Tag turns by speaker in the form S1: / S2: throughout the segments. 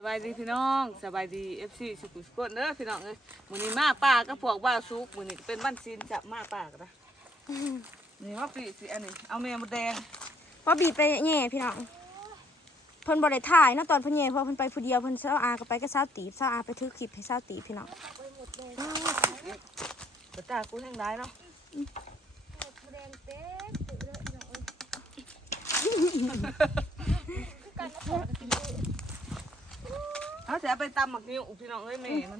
S1: สบายดีพี่น้องสบายดีFCสุขุมสุขเด้อพี่น้องเอ้ยมื้อนี้มาป่าก็พวกบ้าสุกมื้อนี้เป็นบ้านซีนจะมาป่าก็ได้นี่ว่าปีสิอันนี้เอาแม่มดแดง
S2: ว่าบีไปแง่พี่น้องเพิ่นบ่ได้ถ่ายเนาะตอนเพิ่นแง่เพราะเพิ่นไปผู้เดียวเพิ่นเช้าอาก็ไปก็เช้าตีบเช้าอาไปถือคลิปให้เช้าตีบพี่น้อง
S1: กระจ้ากูแห้งได้เนาะเขาจะไปตำหมักนิ้วพี่น้องเอ้ยแม่มัน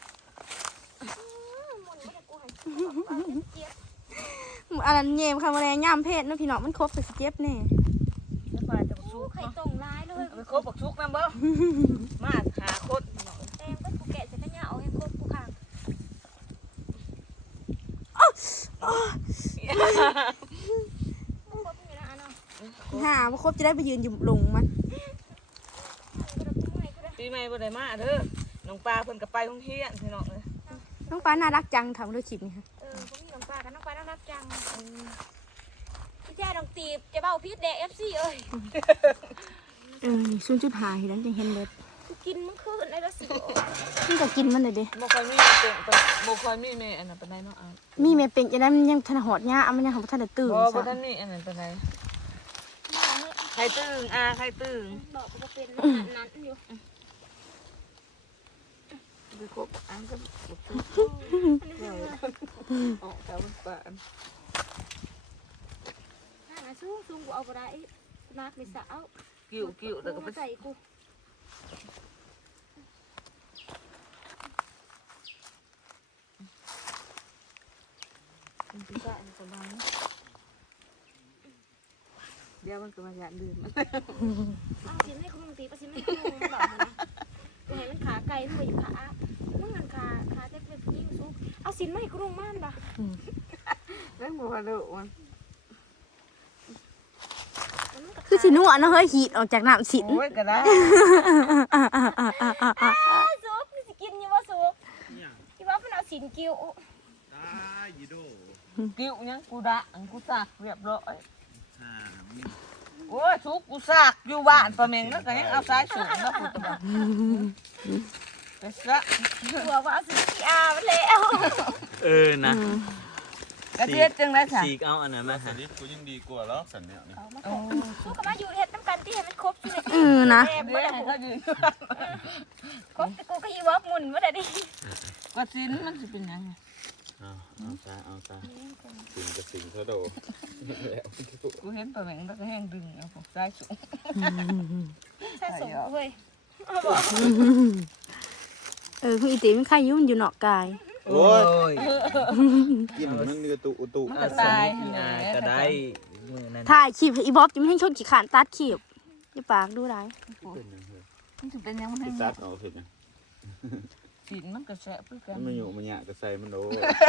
S2: อันนั้นแง่คำว่าแรงย่ามเพศเนาะพี่น้องมันครบแต่สิเจ็บแน่
S1: จะไปจะบักซุก
S3: ไข่
S1: เนาะ
S3: ตรงร้ายเลย
S1: เอาไปครบบักซุกนะเบ้อมาหาคนพี่น้อง
S3: แต้มก็กูแกะใส่กระยาเอาให้ครบกูขัง
S2: หาว่าครบจะได้ไปยืนอยู่หลงมัน
S1: ปีใหม่บ่ได้มาเด้อน้องปลาเพิ่นก็ไปโรงเรียนพี่น้องเอ้ย
S2: น้องฟ้าน่ารักจังทำด้วยคลิปนี่ค่ะ
S3: พวกนี้น้องปลากับน้องปลาน่ารักจังพี่แจ้น้องตีบจะเบ้าพีชแดกFCเอ้ย
S2: นี่0.5เห็นแล้วจังเห็นเบิด
S3: กูกินมันคืนได้ละสิ
S2: มันก็กินมันเลยเด้
S1: บ่ค่อยมีเต็งบ่ค่อยมีแม่อันนั้นปานใดเนาะอ่ะ
S2: มีแม่เป็นจะได้มันยังทันหอดหญ้ามันยังบ่ทันได้ตื่น
S1: บ่
S2: ซะ
S1: ทันมีอันนั้นปานใดใครตึงใครตึง
S3: บอกกูเป็นนั้นอยู่
S1: ไปครบอันก็ออกแต่มันปาน
S3: น่าสู้กูเอาไปได้นักไม่สาว
S1: กิ้วแล้วก็ไป
S3: ใส่กู
S1: พิซซ่าสบายเดี๋ยวมันก็มาอยากดื่มมัน
S3: เอาสิให้กูมึงตีปะสิไม่กูบอกมึงนะกูให้มันขาไก่มึงไปอยู่ขามึงนั่นขาจะเป็นผู้หญิงสู้เอาสินมาให้กูลงม่านปะ
S1: แม่งบ่ว่าเด้อมัน
S2: คือสินัวเนาะเฮ้ยหีดออกจากน้ำสิน
S1: โอ้ยก็ได้
S3: ซุปนี่สิกินอยู่ว่าซุปที่ว่ามันเอาสินกิ้ว
S4: ได้ยีโด
S1: กิ้วยังกูด่ากูซักเรียบร้อย
S4: ถาม
S1: โอ้ยทุกกูซักอยู่บ้านปะเมงแล้วก็ยังเอาสายสูงแล้วกูจะบอกไปซะ
S3: ตัวว่าเอาสินกี่อามันแล้ว
S4: นะ
S1: กระเทียมจังได้ค่ะ
S4: สีกเอาอันนั้นมาสันนี้กูยังดีกว่าแล้วสันเนี่ยนี่
S3: สู้กับมาอยู่เฮ็ดน้ำกันที่ให้มันครบอยู่ใน
S2: นะ
S3: แม่
S1: เดี๋
S3: บ่
S1: ยว
S3: ได้
S1: ให้เขายืน
S3: ครบกูก็ยีวอกมุนบ่ได้ดิ
S1: กระสินมันจะเป็นยังไง
S4: เอาซะสิงกับสิงเขาโด
S1: กูเห็นปะเมงแล้วก็แห้งดึงเอาพวกสายสูง
S3: ใช่สมเว้ย
S2: คุณอีตีมันไข่ยุ่นอยู่เนาะกาย
S4: โอ้ยกินมันมีตุ
S1: มันก็ตาย
S4: ก็ได้มือนั้น
S2: ถ่ายคลิปให้อีบ๊อบจะไม่ให้ชนขี้ขานตัดคลิปอย่าปากดูไร
S1: มันจะเป็นยังมันให้
S4: ตัดเอาเสร็จนะ
S1: สินมันก็แสบเพื่อกัน
S4: มันอยู่มันเนี่ยก็ใส่มันโด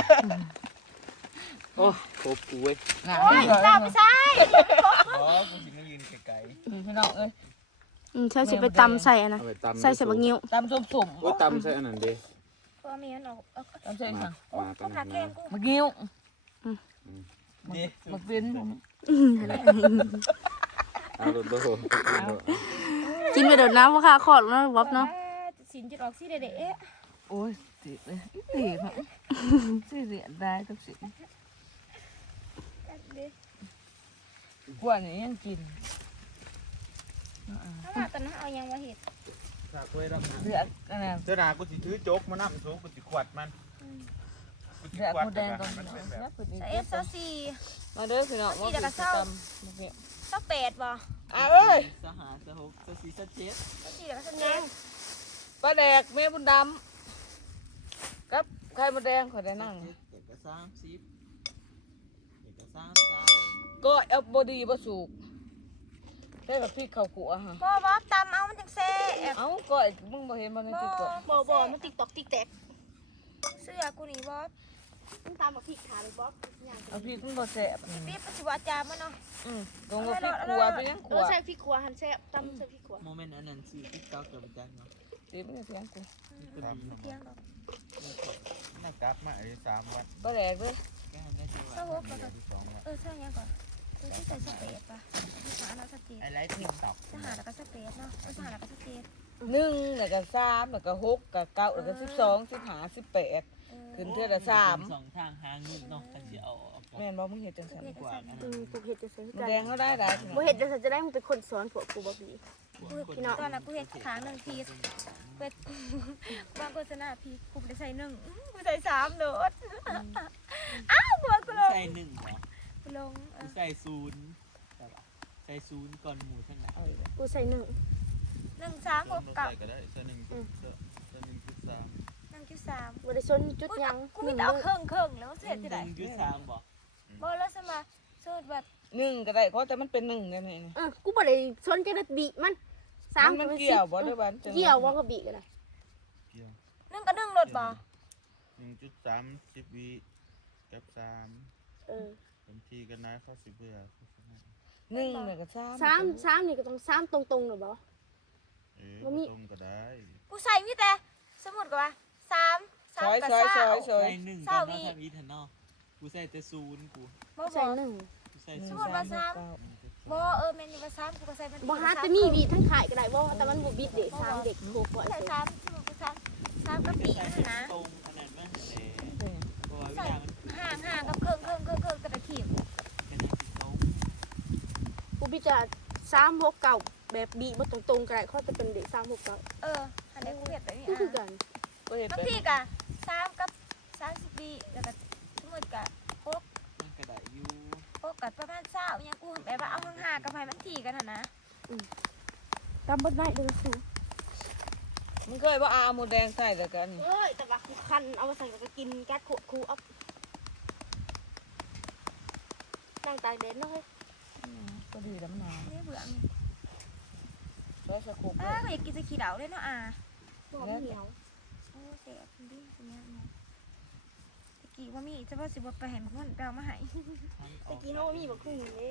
S4: โอ้ครบกูเว้ย
S3: โอ้ยตาไม่ใช่
S4: อ๋อกูสิมายืนไกล
S1: พี่น้องเอ้ย
S2: เช้าสิไปตำใส่อะนะ
S4: เอาไปตำ
S2: ใส่ใส่บะเงี้ยว
S1: ตำส้ม
S4: โอ้ตำใส่อันนั้นเด้
S3: ก็มีอันเอา
S1: ตำใส่
S4: มา
S1: ค่ะ
S4: มา
S3: ก็
S4: ตำ
S3: ขาแก้มกู
S1: มะกิ้ว
S4: เด้
S1: มะเป็น
S4: เอาโด
S2: กินไปเดี๋ยวน้ำว่าค่าคอดแล้วบ๊อบเนาะ
S3: สินจะออกสิเด็ด
S1: โอ้ยติดเลยติดครับสิเรียนได้ทุกสิ่งกว่านี้ยังกิน
S3: ถ้าตอนนั้นเอายังมาเห็ด
S4: ฝากไว้รับ
S1: เรียกอะไร
S4: เจ้าหน้ากูสิถือโจ๊กมานับโจ๊กกูสิขวดมันกูสิ
S1: เรียก
S4: ขวด
S1: หมูแดงก่อน
S4: มัน
S1: พี่น้อง
S4: เป็นแบบ
S1: แล้ว
S3: ใส่เอฟซอสี่
S1: มาเด้อพี่น้องว่าเป็นตำมะกิ้ว
S3: ซอเป็ดบ่
S1: เอ้ย
S4: สหาสหกสสีสเจ็ด
S3: ซอสี่แล้วก็ซอแดง
S1: ปลาแดกแม่บุญดำกับไข่มดแดงขอได้นั่ง
S4: เอกสารสิบเอกสารสาม
S1: ก็เอาบดีบสุกได้แบบพี่ข้าวกุอะฮะ
S3: บ่ตำเอามันจังแซ่
S1: เอ้าก็มึงบ่เห็นบ่ในติ๊กต็อก
S3: บ่มันติ๊กตอกติ๊กแตกเสื้อกูนี่บ่มึงตามบักพริกขาเลยบ่
S1: เอาพี่มึงบ่แซ่บ
S3: ปี๊บปัจจุบันจามมันเนาะ
S1: ตรงกับพี่ครัวไปยังครัว
S3: ใส่พริกขัวหันแซ่บตำใส่พริกขัว
S4: โมเมนต์อันนั้นสิติ๊กต็อกกับอาจารย์เนาะ
S1: ตีไม่ได้เสียงกู
S3: เที่ยงดอก
S4: น่ากลับมาไอ้3 วัน
S1: ปลาแดกเลย
S4: แก้ได้จังหวะ
S3: เสื้อหกแล้วก็
S4: 2 วัน
S3: ใช่ยังก่อนที่ใส่สเปรดป่ะที่ขาเราสเปรด
S4: ไอ้ไลท์ติ๊กต็อก
S3: ทหารแล้วก็สเปรดเนาะทหารแล้วก็สเปรด
S1: 1แล้วก็3แล้วก็6แล้วก็9แล้วก็12 15 18ขึ้นเทื่อละ3
S5: สองทางหาเงินเนาะกันสิเอาออก
S1: แม่นบ่มึงเฮ็ดจังซั่น
S5: กว่าอัน
S2: อื
S5: นั้น
S2: มปลูกเห็ดจะใส่
S1: มึง
S2: กัน
S1: แดงเขาได้ได้
S2: บ่เห็ดจะใส่จะได้มึงเป็นคนสอนพวกกูบ่บี
S3: พี่น้องตอนนั้นกูเห็นขาหนึ่งพีสเป็ดบางโฆษณาพีกูได้ใส่หนึ่งกูใส่3โดดอ้าวบัวกูลง
S5: ใส่1เหรอ
S3: กูลง
S5: ใส่0แต่ว่าใส่0ก่อนหมู่ทั้งนั้น
S2: กูใส่1
S3: 1 3 6 9
S4: ก็ได้เสื้อ1เสื้อ1.3
S3: 1.3
S2: บ่ได้สนจุดหยัง
S3: กูมีแต่เอาเครื่องแล้วเสร็จจะได้
S5: 1.3บ่
S3: บ่แล้วสมาสูตรแบบ
S1: 1ก็ได้เพราะแต่มันเป็น1ได้นี่
S2: กูบ่ได้สนจะได้บีมัน3
S1: มันเกี่ยวบ่ด้วยบ้าน
S2: เกี่ยวว่าก็บีก็ได้
S4: เกี่ยว
S3: 1กับ1รถบ่
S4: 1.3 10วิกับ3
S2: เออ
S4: เต็มที่กันนะเข้าสิเบื่อ
S1: 1แล้วก็3
S2: 3นี่ก็ต้อง3ตรงๆหรือบ่
S4: ตรงก็ได้
S3: กูใส่มีแต่สมมุติก็ว่า3
S1: ซอย
S3: 3กับ
S1: ซอยซอย
S3: 2
S1: ซอย
S5: ใส่1ก่อนเนาะทำอีทันเนาะกูใส่แต่0กู
S3: บ่
S2: ใส่
S3: บ่
S2: 1
S5: กูใส่
S3: สม
S5: 0
S3: มุติว่า3บ่แม่นอยู่ว่า3กูก็ใส่มัน
S2: บ่หาแต่มีบีทั้งขายก็ได้บ่แต่มันบ่บิดเด้3เด็กโคกว่า
S3: ใส่
S2: ใส่
S3: 3สมมุติกู3กับปีนะ
S5: ตรงอันนั้นมันเลยเพราะว่าเว
S3: ใส่
S5: ลามัน
S3: ห่างกับเครื่องแต่ละขีด
S5: เป็นอย่างที่ตรง
S2: กูบิจะ3 6 9แบบบีบ่ตรงๆก็ได้เขาจะเป็นเด็ก3 6 9
S3: อันนี้กูเห็นแบบนี้
S2: ก็คือกัน
S1: ก็เฮ็ด
S3: บาง
S1: แบบ
S3: ทีกะ3กับ30ปีแล้วก็สมมุติกะ6
S5: มันก็ได้อยู่
S3: กับประมาณ20ยังกูแบบว่าเอาห่างๆกับให้มันถี่กันหั่นนะ
S2: ตามเบิดไม้เด้อสู
S1: มึงเคยบ่เอาหมูแดงใส่แล้วกัน
S2: เอ้ยแต่ว่ากูคันเอามาใส่แล้วก็กินแก๊สคูอัพตั้งตากแดดเนาะเฮ้ย
S1: ก็ดีน้ำหนา
S3: นี่เบื่อมี
S1: แล้วสกุป
S3: ก็อยากกินจะขี้เหลาเลยเนาะ
S2: บ่เหนียว
S3: โอ้เสียคุณดิคุณเนี่ยตะกี้ว่ามีจะว่าสิบ่ไปให้มันไปเอามาให้
S2: ตะกี้เฮามีบ่ครึ่งเด้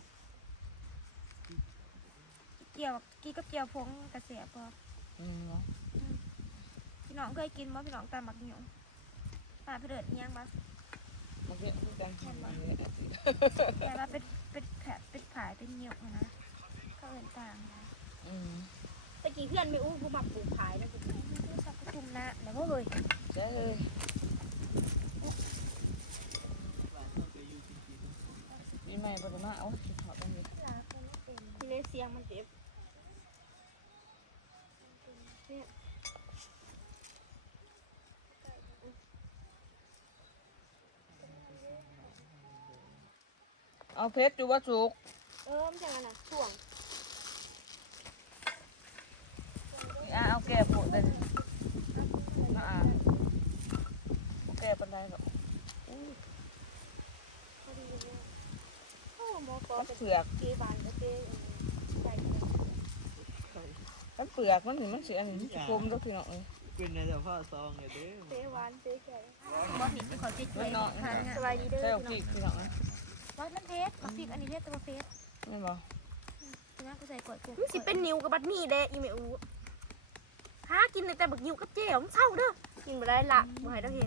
S3: เกี่ยวกี้กับเกี่ยวพงกระเสียพอ
S1: เนาะ
S3: พี่น้องเคยกินบ่พี่น้องตามหมักหยงปลาเผือดยังบ่
S1: มันเป็นคือกัน
S3: แต่ว่าเป็นแผลเป็นผายเป็นเหนียวนะเขาเอิ้นต่างนะ
S2: ตะกี้เพื่อนไม่อู้กูมาปลูกขายนะกู
S3: สักจุ่มนะเดี๋ยวบ่เลย
S1: ใช่เลย
S5: ว่าเราไปอยู่ที่กิน
S1: ปีใหม่บ่ได้มาเอาสิขอตรงนี้
S3: ลาคนไม่เป็น
S2: ที่เลเซียมันเจ็บ
S1: เอาเพชรอยู่ว่าสุก
S2: มันจังนั้นน่ะช่วง
S1: เอาแก้ปวดเลยแก้ปันไดหรอก
S2: พอดีเลยโอ้หมอปอ
S1: มัน
S2: เป็น
S1: เปลือก
S2: เกบานก็เกใส่
S1: มันเปลือกมันมันสิอันนี้คมด้วยพี่น้องเอ้ย
S5: เป็นในแต่พ่อซองเลยเด้อ
S2: เกหวานเกแก่
S3: บ่ผิดขอจิตเลยทานเนี่ย
S2: สบายดีเด้อ
S1: ใช่เอาพริกพี่น้องเอ้ย
S3: ว่ามันเพชรพริกอันนี้เพชรตัวเพชร
S1: ไม่บอก
S3: ทีนั้นกูใส่กดกู
S2: มันสิเป็นนิ้วกับบัดมี่เด้อีเมอูหากินแต่บักนิ้วกับเจ๋วมันเศร้าเด้อกินบ่ได้ละบ่ให้เราเห็น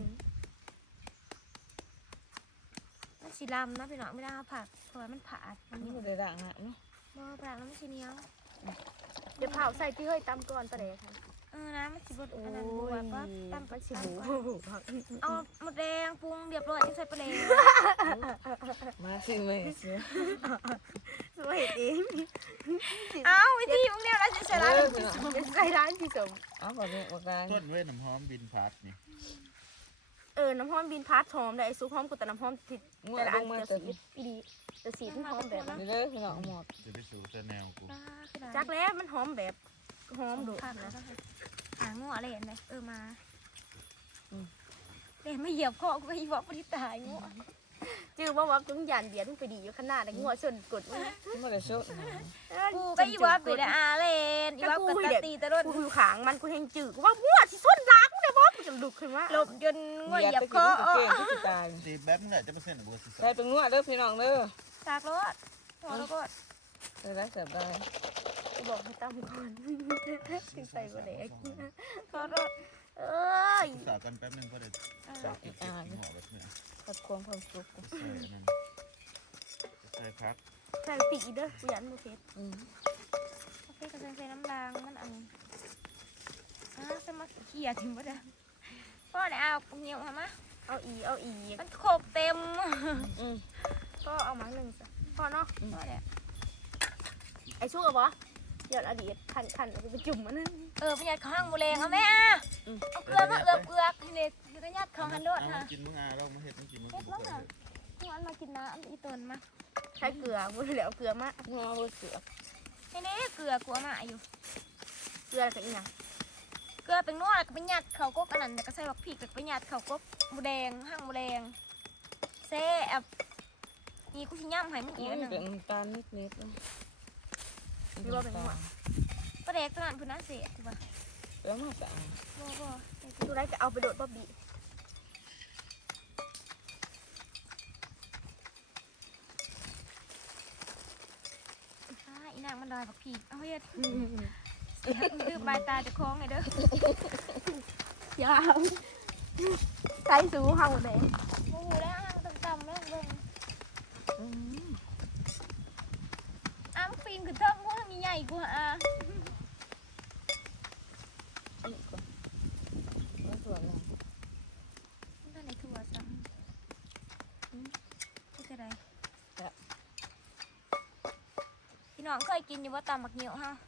S3: มันสีลำนะพี่น้องไม่ได้เอาผักเพราะว่ามันผาดมัน
S1: นี่
S3: เหนียว
S1: บ่ได้ด่างอ่ะเนาะ
S3: บ่ผักแล้วมันสีเหนียว
S2: เดี๋ยวเผาใส่ที่เฮ้ยตำก่อนปะเด้ค่ะ
S3: นะมันสีบดอันนั้นบัวก็ตำ
S2: มันสิ
S3: ตำ
S2: หู
S3: เอาหมดแดงปรุงเรียบร้อยใส่ปลาเล
S1: มาสิแม่เสีย
S2: สวยเอง
S3: เอาวิธีมึงเนี่ยเราจะใส่ร้าน
S2: ใส่ร้านพี่สม
S1: เอาแบบนี้บอกได้
S4: ต้นเว้ยน้ำหอมบินพัดนี่
S2: น้ำหอมบินพาร์ทหอมได้ไอ้ซุปหอมกูแต่น้ำหอมติด
S1: งว
S2: แต่
S1: ด
S2: ละ
S1: ล
S2: อัน
S1: งมา
S2: จะ
S1: แต่
S2: สีอีดีแต่สีมันหอมแบบนั้น
S1: นี่เลยพี่น้องหมด
S4: จะไปสู่แต่แนวกู
S2: จักแล้วมันหอมแบบหอมดุ
S3: ผัก
S2: นะ
S3: งัวอะไรเห็นไหมมาเดี๋ยวไม่เหยียบคอกูไปบอกปฏิตายงัว
S2: จื้อว่าจุ้งยันเบียร์มึงไปดีอยู่ขนาดแต่งัวชนกดมึง
S1: ไม่ได้ชุด
S3: กูไปอีวับไปเลยอาเล่นอีวับกับตาตีตะรน
S2: กูอยู่ขางมันกูเฮงจื้อกูว่างัวสิชนล้างกูได้บ่กูจะลุกขึ้นมา
S3: หลบจนงัว
S1: เห
S3: เห
S1: ยี
S3: ยี
S1: ย
S3: ย
S1: บบ ไป
S3: ค
S1: กิ
S3: อน
S1: เก่งที่ตาย
S4: ตีแบบนั้นแหละจะมาเส้นบัวสิ
S1: ใส่เป็นงวดเด้อพี่น้องเด้อ
S3: สากรถหัวรถ
S1: ใส่ได้เสิร์ฟได้
S2: กูบอกให้ตั้มก่อนถึงใส่บ่ได้
S3: ขอรถ
S2: เอ้ย
S4: สากันแป๊บนึงก็ได้จับกินหอแบบนี้
S1: ขัดความความสุข
S4: ใส่นั่นใส่พัก
S2: ใส่ปีเด้อกูยันบ่เผ็ด
S3: กาแฟกับใส่น้ำรางมันอันลียร์ทิ้งหมดเลยพ่อได้เอาปักเหนียวมา
S2: เอาอี
S3: มันโคกเต็ม
S2: ก็เอามาหนึ่งซะพอเนาะ
S3: พ่อได้
S2: ไอ้สู้กับบ่เดี๋ยวอดีตคันเอาไปจุ่มมันนั่น
S3: ประหยัดข้างบุเรงเอาแม่เอาเกลือมาเอือกทีนี้คือก็ยัดของหันรถ
S4: เอา
S3: ฮะ
S4: มากินมึงอาเรามาเห็ดมึงกินมึง
S3: เฮ็ดแล้วค่ะทุกอันมากินน้ำอีตนมา
S2: ใช้เกลือบ่ได้เอาเกลือมา
S1: งัวบ่เสือก
S3: นี่เกลือกลัวมาอยู่
S2: เกลือกับอีหยัง
S3: เกลือเป็นนวดก็ไปยัดเขากบอันนั้นแล้วก็ใส่บักพริกแล้วก็ไปยัดเขากบบุแดงห้างบุแดงแซ่บนี่กูสิย่ำให้มึงอีกอันหนึง
S1: เป็นน้ำตาลนิดๆนะ
S2: นี่ว่าเป็นหยัง
S3: ปลาแดกตัวนั้นพุ่นน่ะเสียกูว่า
S1: แล้วมาสะอาด
S3: บ่
S2: ดูได้ก็เอาไปโดดบ๊อบบี้
S3: อีนางมันดอยบักพริกเอาเฮ็ดเสียดื้อบายตาจะคล้องไงเด้อ
S2: อย่าใช้สูเฮาเลย
S3: โอ้โหแล้วห้างต่ำๆแล้วเบิ่งมึงปีนขึ้นเทิงกูทางใหญ่ๆกูฮะ
S1: นี่ก่อนแล้วส่วนอะไร
S3: มันได้ในถั่วซ้ำที่จะได้พี่น้องเคยกินอยู่ว่าตำบักเหนียวฮะ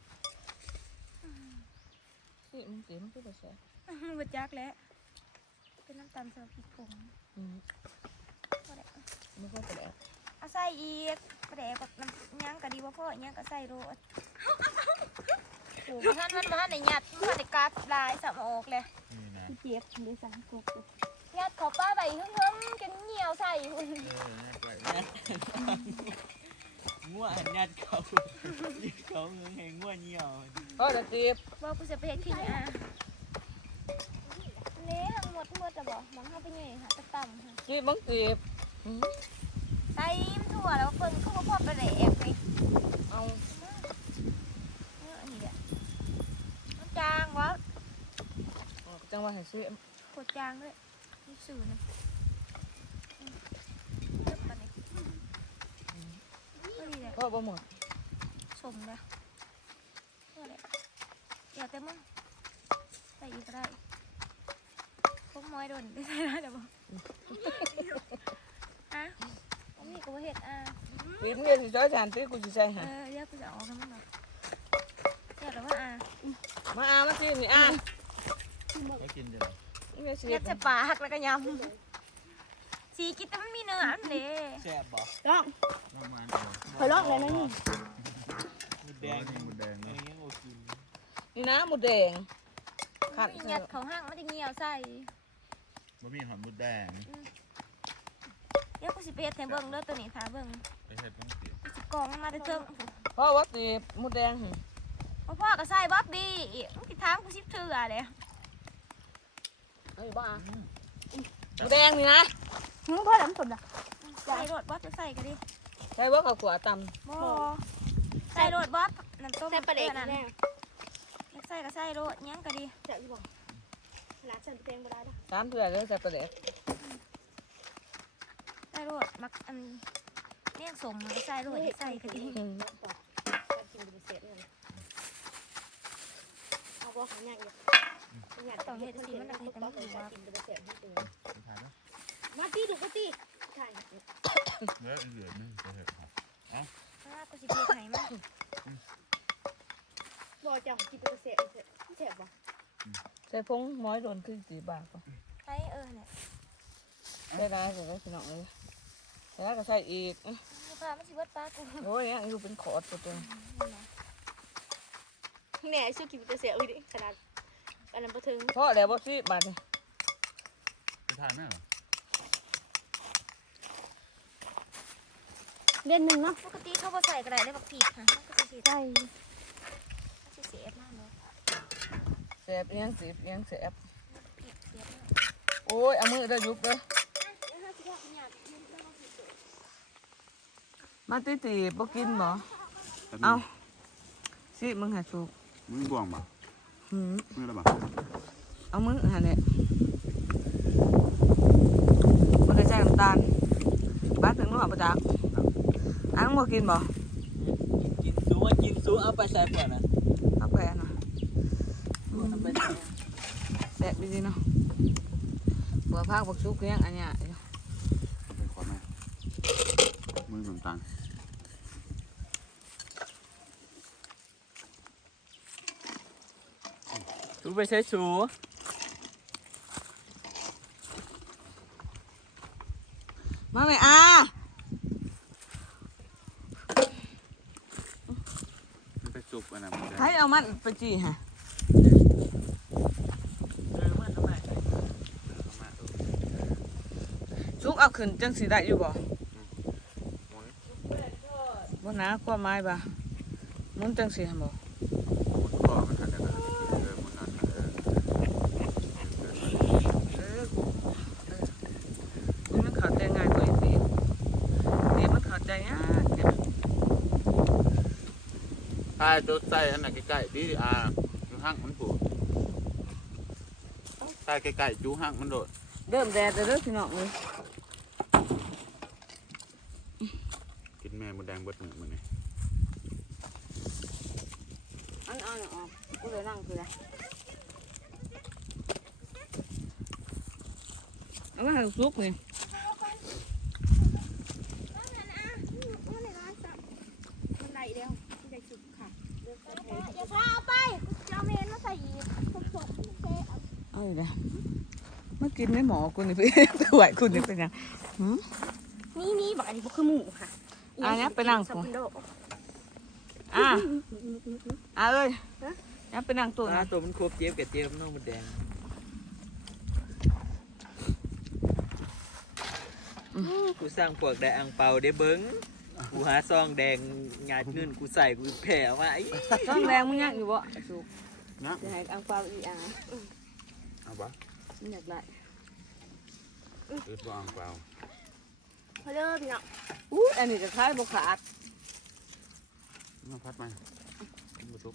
S1: สิมันสิมันคือบ่แซ่บ
S3: บดจักแล้วเป็นน้ำตาลสำหรับพริกผง
S1: มันก็แซ่บ
S3: เอาใส่อีกประเดี๋ยวกับน้ำยังก็ดีว่าพ่อยังก็ใส่โรดโอ้มันในหยัดมันในกัดลายสมอกเลย
S4: นี่นะ
S2: เจ็บเลยสั่งกบ
S3: หยัดขอป้าใบหึ่มๆจนเหนียวใส่หุ่น
S4: น่าไป
S5: ง่วงยัดเขายัดเขาเงยง่วงเหี่ยว
S1: พ่อจะจีบ
S3: บอกกูจะไปเฮ็ดขี้อ่ะนี่ทั้งหมดจะบอกมันเข้าไปไงค่ะตะต่ำค่ะ
S1: จีบบังจีบ
S3: ใส่มันถั่วแล้วเพิ่นเขาบอกพ่อไปไหนแอบไป
S1: เอา
S3: อันนี้แหละมันจางวะ
S1: จังหวะให้ซื้อ
S3: โคตรจางด้วยนี่สื่อนะเริ่มปานนี้ก็ดีแหละ
S1: พ่อบ่หมด
S3: สมแล้วก็แหละอย่าแต่มึงใส่อีกก็ได้พวกม้อยโดนได้ได้แต่บอกอ่ะผมนี่ก็ว่าเห็ดอ่ะ
S1: จีบเงี้ยสิจ้อยจานตีกูสิใส่ให้
S3: เรียกกูจะออกกันมั้งเนาะเรียกแต่ว่าอ่ะ
S1: มามาจีบนี่
S4: ไม่กินจะ
S1: เงี้ยสิ
S3: เรียกใส่ปากแล้วก็ยำสีกินแต่มันมีเนื้ออันเด้
S5: แซ่บบ่
S2: ลอง
S4: น้ำมัน
S2: เคยลองแล้วนะนี่
S5: หมูแดง
S4: หมูแดง
S5: อัน
S4: เนาะ
S5: นี้โอกิน
S1: นี่นะหมูแดงขัด
S3: ยัดเขาห้างมันจะเงียวใส่
S4: บะหมี่หอมหมูแดง
S3: เดี๋ยวกูสิไปเฮ็ดให้เบิ่งเด้อตัวนี้ค่ะเบิ่ง
S4: ไปเห็ดต้องเสีย
S3: กูสิกองมันมาแต่เทิง
S1: พ่อว่าจีบหมูแดง
S3: พ่อก็ใส่บ๊อบบี้มึงสิถามกูสิเถื่อเด้
S1: ไอ้บ้าหมูแดงนี่นะ
S2: มึงพ่อดำสมละ
S3: ใส่รถบ๊อบจะใส่ก็ดิ
S1: ใส่ว่ากับขวาต
S3: บ่ใส่รถบ๊อบน้ำต้ม
S2: ใส่ปลาเด็ก
S3: นั่น
S2: แน่
S3: อยากใส่ก็ใส่รถยังก็ดี
S2: จะอีบอกร้านฉันเพลงบ่ได้ดอก
S1: ำ3เถื่อเลยใส่ปลาแดก
S3: ใส่รถมักอันเลี้ยงสมมันก็ใส่รถใส่ก็ดี
S2: กินเป็นเศษเลยเอาบ่หาอย่างอยู่ต้องเฮ็ดสิมันให้แต่มันหัวกินเป็นเศษให้ดู
S4: ถ่ายไหม
S2: มาตีดูก็ตีใช่
S4: แล้วเหลือนึงจะเห็ดครับ
S3: กูสิเฮ็ดให้มัน
S2: บ่จังกินเป็นเศษเศษบ่
S1: ใส่พงม้อยโดนขึ้น4 บาทป่ะ
S3: ใส่เนี่ย
S1: ได้ได้ก็ได้พี่น้องเลยแล้วก็ใส่อีก
S3: ปลามันสิเบิดปลากู
S1: โอ้ยยังอยู่เป็นขอดตัว
S2: แหน่ชื่อกินเป็นเศษอุ้ยดิขนาดอันนั้นบ่ถึง
S1: พ่อแล้วบ่สิบาทนี่
S4: จะถ่ายไหมเหรอ
S2: เล่นนึงเนาะ
S3: ปกติเขาบ่ใส่ก็ได้ได้บักผีค่ะมันก็สิ
S2: ใช่
S3: เสียมากเนาะ
S1: แซ่บเลี้ยงสิบเลี้ยงแซ่บ
S3: ผีเสียมาก
S1: โอ้ยเอามือเด้อยุบเด้อมาตีตีบ่กินบ่เอาสิมึงหาสุก
S4: มึงบ่วงป่ะ
S1: หืม
S4: มึงอะไรป่ะ
S1: เอามือหาเนี่ยบ่ได้ใส่น้ำตาลบ้านถึงนู้นเอาไปจักอังบ่กินบ่
S5: กินซูเอาไปใส่ก่อนนะ
S1: เอาไปนะ
S5: เอาไปใส่
S1: แซ่บดีเนาะบัวพากบักซุกเลี้ยงอันเนี้ย
S4: ไปขอแม่มือต่าง
S5: สูไปใช้สู
S1: มาไหมอา
S4: ๆมันไปจุบอันนั้นมัน
S1: ใครเอามันไปจีฮะซุกเอาขึ้นจังสีได้อยู่บ่บ่นะความหมายบ่มุนจังสีหั่นบ่
S4: ก็มันทันกันมันนั่น
S1: นี่มันเข้าใจง่ายกว่าอีกสินี่มันเข้าใจยากเนี่ย
S4: ถ้าจุดใส่อันนั้นใกล้ๆดีอยู่ห้างมันผูกใส่ใกล้ๆจูห้างมันโดด
S1: เริ่มแดดแล้วเด้อพี่น้องเอ้ย
S4: กินแม่มดแดงเบิดมือมันนี่
S1: อันเอาเนี่ยออกกูเลยนั่งคืออะไรเอามาให้ซุกนี่
S2: มันได้แล้วมันได้สุกค่ะ
S3: อย่าพาเอาไปกูจะเอาเมนมาใส่อีกสดๆเซ่เอา
S1: เอาอีกแล้วมากินไม่หมอกูนี่ไปไปไหวคุณนี่เป็นยังหืม
S2: นี่บอกอันนี้พวกคือหมูค่ะ
S1: อันนี้ไปนั่ง
S2: สับ
S1: กู
S2: ปะรด
S1: อ่ะเอ้ยยับไปนั่งตัว
S5: ตัว
S1: นะ
S5: ตัวมันควบเจี๊ยบกับเจี๊ยบน้องมันแดงกูสร้างพวกแดงอังเปาได้เบิ้งกูหาซองแดงงาดเงินกูใส่กูแผ่มาไอ้
S1: ต้องแรงมึงยังอยู่บ่สุก
S4: นะ
S1: จะให้อังเปาอีอ่ะ
S4: เอาปะ
S1: มึงอยากได้
S4: อืดบ่อ่างเปล่า
S2: พอเริ่มเนาะ
S1: อู้อันนี้จะคล้ายบ่ขาด
S4: มาพัดมาบุตุก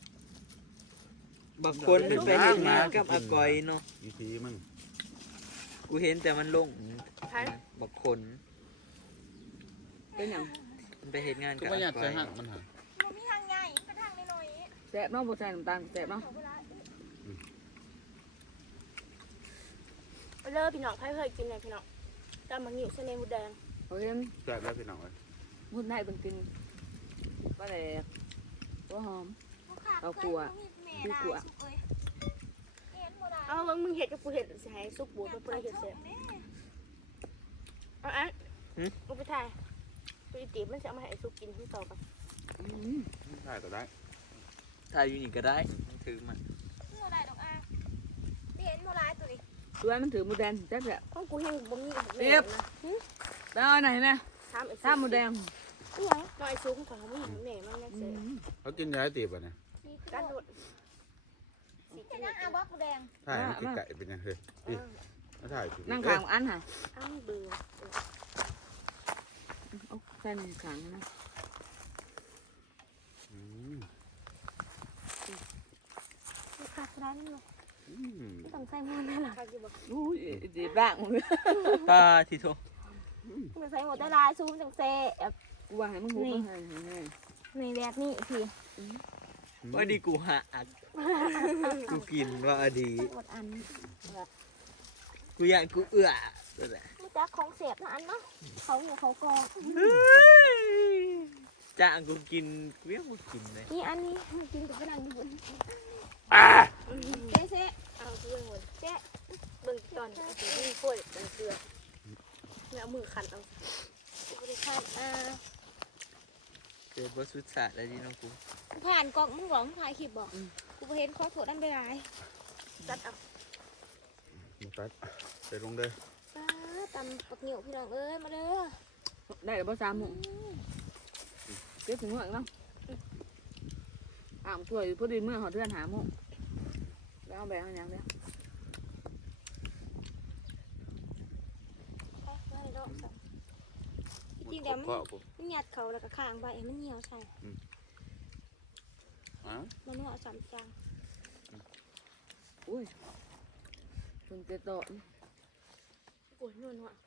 S5: บางคนเป็นไปเห็นงานกับอากอยเนาะ
S4: อีทีมึง
S5: กูเห็นแต่มันลงบางคน
S1: เป็นหยัง
S5: มันไปเห็นงาน
S4: ก็
S5: กับ
S4: ไม่อยาก
S5: อาก
S4: ใส่
S5: อย
S4: ห้างมันหา
S3: มันมีทางใหญ่เป็นทางน้อย
S1: แซ่บเนาะบ่ใส่น้ำตาลแซ่บเนาะ
S2: พอเริ่มพี่น้องไผ่เคยกินเลยพี่น้องตำมังหิวเสน่ห์หมูแดง
S1: เอาเห็น
S4: แซ่บแล้วพี่น้องเอ้ย
S1: มุดได้เบิ่งกินปลาแดกตัวหอม
S3: ๆ
S1: เอากลัว
S3: มีแม่ได้สุกเอ้ยเห็นบ่ได้
S2: เอามึงเห็ดกับกูเห็ดสิให้ซุปบูดมาพูดอะไรเห็ดเสร็จเอาอันกูไปถ่ายกูจะตีมันจะเอามาให้ซุปกินที่ต่อกัน
S4: ใช่ก็ได้
S5: ถ่ายอยู่นี่ก็ได้ถือมา
S3: บ่ได้ดอกอ่ะเห็นบ่ได้ตัวนี้
S1: ตัวนั้นมันถือหมูแดงจักแหละ
S2: ของกูยังบ่มี
S1: เรียบ ไปเอาหน่อยไหม
S2: ถามไอ้
S1: ถ้าหมูแดง
S2: นี่ยังน้อยซุปก่อนเขาไม่เห็นแม่มันยังเสร็จ
S4: เขากินยาตีบอ่ะเนี่ย
S2: การโดดสี
S3: จะ
S2: กิน
S3: นั่งอาบอกกูแดง
S4: ถ่ายมันไก่เป็นยังไงดิมาถ่ายสิ
S1: นั่งขางอันค่ะ
S2: อ้าวเบื่อ
S1: เอาใส่ในขางนะ
S4: อืม
S2: ขาดร้านอยู่
S4: อืม
S2: ไม่ต้องใส่มือเลยล่ะขาดอยู่บ่
S1: อู้ยดีบ้างมึง
S5: ปลาทีโท
S2: ต้องใส่หมดได้ลายซูมจังเซ่
S1: กูว่าให้มึงหุบมึงให้
S2: ในแบบนี้พี่
S5: ว่าดีกูหาอัดกูกินว่าดี
S2: หมดอัน
S5: กูอยากกูเอื้อ
S2: ไม่จักของเสียบนะอันเนาะเขาหัวเขากอง
S5: จ้างกูกินกูยังไม่กินเลย
S2: นี่อันนี้กินกับกระดังอยู่บน
S3: เซ่เซ่
S2: เอาเรื่องหมดแจ๊ะเบิ่งตอนสีนี่กล้วยเป็นเกลือเนี่ยเอามือขันเอาบริการ
S5: เจอบสุดสาดแล้วดีน้องกู
S3: ผ่านกล่องมึงหรอมึงถ่ายคลิปบอกกูบ่เห็นขอโทษอันไปหลาย
S2: จัดเอา
S4: มาตัดไปลงเลย
S3: ป้าตำปักเหนียวพี่น้องเอ้ยมาเด้อ
S1: ได้หรือเปล่า3 โมงเก็บถึงหัวเนาะช่วยพอดีเมื่อหอเดือน5 โมงแล้วเอาแบงค์ยังเด้อ
S3: ได้ดอกสักจริงๆเดี๋ยว
S4: ก็
S3: มันหยัดเขาแล้วก็ข้างไปให้มันเหี่ยวใส่ มันหัวสามจาน
S1: อุ้ยเพิ่งจะโตะ
S2: โอ้ยนวลว่ะ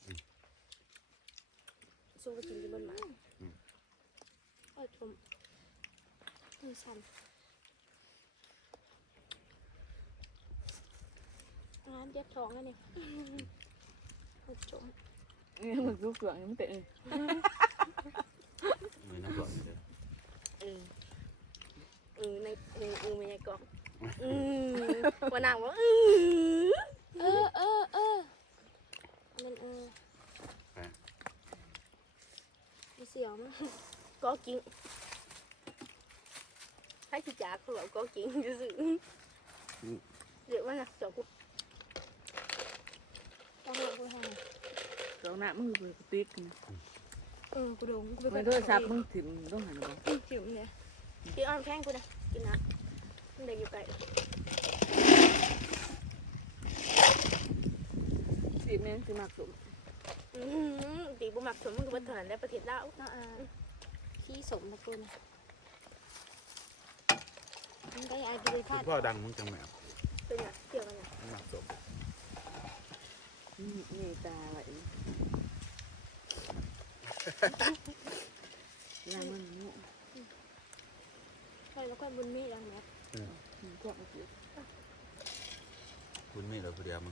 S2: สู้ไปกินที่บนหมาโอ้ยชมมือสั่นงานเจ็ดท้องแล้วนี่ผู้ชม
S1: นี่มันซุกเสือนี่มันเตะนี่
S6: ไม่น่าก่อนเลย
S2: ในไม่ใช่กล่องวันนางว่ามันมีเสียวมั้งก็กิ้งให้ขี้จ๋าเขาบอกก็กิ้งจะสื่อเดี๋ยวมันนะเดี๋ยวกูต้องลงกูทำ
S1: เจ้าหน้ามึงเปิดติ๊กนะ
S2: กูโดนกู
S1: มันโทรศัพท์มึงถิ่มต้องหันมา
S2: จิ๋มเนี่ยพี่อ้อมแข้งกูนะกินนะมันเด็กอยู่ไกล
S1: สิแม่งสิมักสม
S2: ตีบุมักสมมึงก็บันเทิงได้ประเทศลาวขี้สมนะกูนะมันก็ไอ้บริ
S6: คุ
S2: พา
S6: ณ
S2: ด
S6: พ่อดังมึงจังแมว
S2: เป็นไงเกี่ยวกันไง
S6: หนักศพ
S1: นี่ตาไหลนางมันมุ
S2: ใช่แล้วก็บุญมีอย่างเนี้ย
S1: ก็มาเกี่ยว
S6: คุณไม่เหรอคุณเดียวมึง